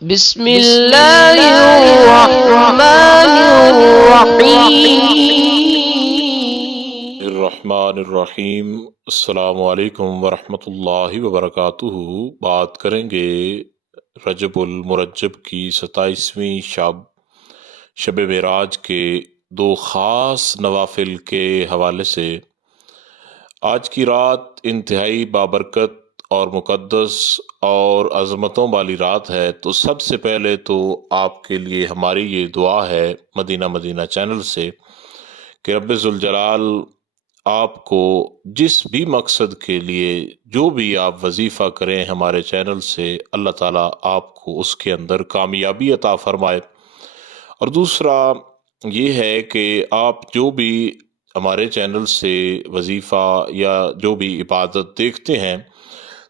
بسم اللہ الرحمن الرحمن الرحیم۔ السلام علیکم ورحمۃ اللہ وبرکاتہ۔ بات کریں گے رجب المرجب کی 27ویں شب معراج کے دو خاص نوافل کے حوالے سے۔ آج کی رات انتہائی بابرکت اور مقدس اور عظمتوں والی رات ہے، تو سب سے پہلے تو آپ کے لیے ہماری یہ دعا ہے مدینہ مدینہ چینل سے کہ رب ذوالجلال آپ کو جس بھی مقصد کے لیے جو بھی آپ وظیفہ کریں ہمارے چینل سے، اللہ تعالیٰ آپ کو اس کے اندر کامیابی عطا فرمائے۔ اور دوسرا یہ ہے کہ آپ جو بھی ہمارے چینل سے وظیفہ یا جو بھی عبادت دیکھتے ہیں،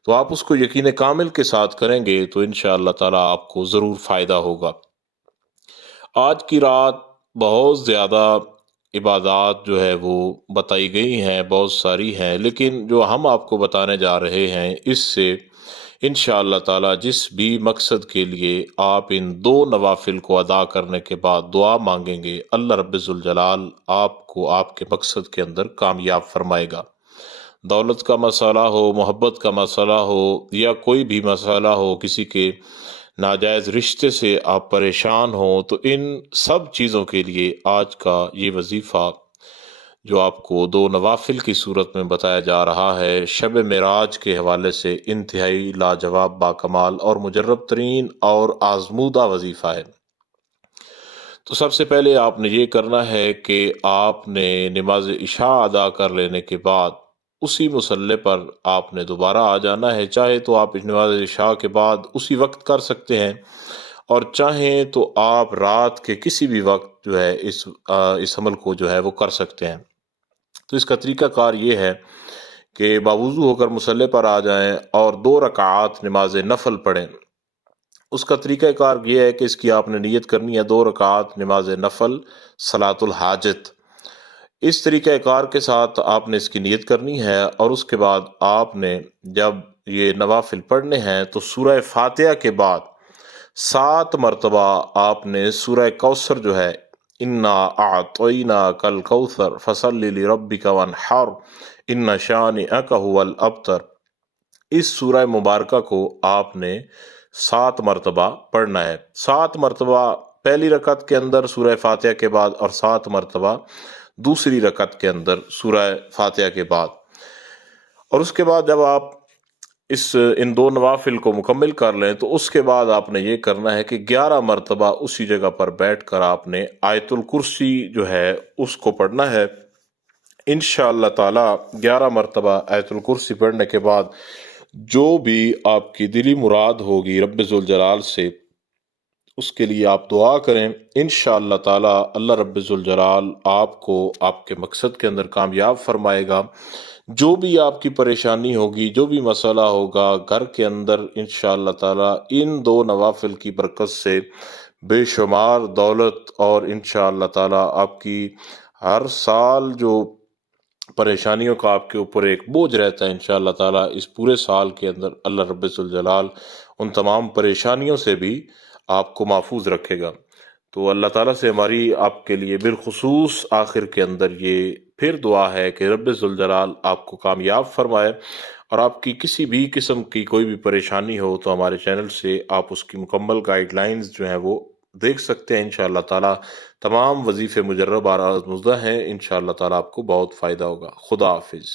تو آپ اس کو یقین کامل کے ساتھ کریں گے تو انشاءاللہ تعالیٰ آپ کو ضرور فائدہ ہوگا۔ آج کی رات بہت زیادہ عبادات جو ہے وہ بتائی گئی ہیں، بہت ساری ہیں، لیکن جو ہم آپ کو بتانے جا رہے ہیں اس سے انشاءاللہ تعالی جس بھی مقصد کے لیے آپ ان دو نوافل کو ادا کرنے کے بعد دعا مانگیں گے، اللہ رب ذوالجلال آپ کو آپ کے مقصد کے اندر کامیاب فرمائے گا۔ دولت کا مسئلہ ہو، محبت کا مسئلہ ہو، یا کوئی بھی مسئلہ ہو، کسی کے ناجائز رشتے سے آپ پریشان ہوں، تو ان سب چیزوں کے لیے آج کا یہ وظیفہ جو آپ کو دو نوافل کی صورت میں بتایا جا رہا ہے، شب معراج کے حوالے سے انتہائی لاجواب، باکمال اور مجرب ترین اور آزمودہ وظیفہ ہے۔ تو سب سے پہلے آپ نے یہ کرنا ہے کہ آپ نے نماز عشاء ادا کر لینے کے بعد اسی مصلی پر آپ نے دوبارہ آ جانا ہے۔ چاہے تو آپ نماز عشاء کے بعد اسی وقت کر سکتے ہیں، اور چاہیں تو آپ رات کے کسی بھی وقت جو ہے اس عمل کو جو ہے وہ کر سکتے ہیں۔ تو اس کا طریقہ کار یہ ہے کہ باوضو ہو کر مصلی پر آ جائیں اور 2 رکعات نماز نفل پڑھیں۔ اس کا طریقہ کار یہ ہے کہ اس کی آپ نے نیت کرنی ہے 2 رکعات نماز نفل صلاۃ الحاجت۔ اس طریقہ کار کے ساتھ آپ نے اس کی نیت کرنی ہے، اور اس کے بعد آپ نے جب یہ نوافل پڑھنے ہیں تو سورہ فاتحہ کے بعد 7 مرتبہ آپ نے سورہ کوثر جو ہے، انا اعطیناک الکوثر فصلی لربک وانحر ان شانئک هو الابتر، اس سورہ مبارکہ کو آپ نے 7 مرتبہ پڑھنا ہے۔ 7 مرتبہ پہلی رکعت کے اندر سورہ فاتحہ کے بعد، اور 7 مرتبہ دوسری رکعت کے اندر سورہ فاتحہ کے بعد۔ اور اس کے بعد جب آپ ان دو نوافل کو مکمل کر لیں تو اس کے بعد آپ نے یہ کرنا ہے کہ 11 مرتبہ اسی جگہ پر بیٹھ کر آپ نے آیت الکرسی جو ہے اس کو پڑھنا ہے۔ انشاءاللہ تعالی 11 مرتبہ آیت الکرسی پڑھنے کے بعد جو بھی آپ کی دلی مراد ہوگی رب ذوالجلال سے، اس کے لیے آپ دعا کریں۔ انشاءاللہ تعالی اللہ رب ذوالجلال آپ کو آپ کے مقصد کے اندر کامیاب فرمائے گا۔ جو بھی آپ کی پریشانی ہوگی، جو بھی مسئلہ ہوگا گھر کے اندر، انشاءاللہ تعالی ان 2 نوافل کی برکت سے بے شمار دولت، اور انشاءاللہ تعالی آپ کی ہر سال جو پریشانیوں کا آپ کے اوپر ایک بوجھ رہتا ہے، انشاءاللہ تعالی اس پورے سال کے اندر اللہ رب الجلال ان تمام پریشانیوں سے بھی آپ کو محفوظ رکھے گا۔ تو اللہ تعالیٰ سے ہماری آپ کے لیے بالخصوص آخر کے اندر یہ پھر دعا ہے کہ رب ذوالجلال آپ کو کامیاب فرمائے، اور آپ کی کسی بھی قسم کی کوئی بھی پریشانی ہو تو ہمارے چینل سے آپ اس کی مکمل گائیڈ لائنز جو ہیں وہ دیکھ سکتے ہیں۔ انشاءاللہ تعالیٰ تمام وظیفے مجرب اور آزمودہ ہیں، انشاءاللہ تعالیٰ آپ کو بہت فائدہ ہوگا۔ خدا حافظ۔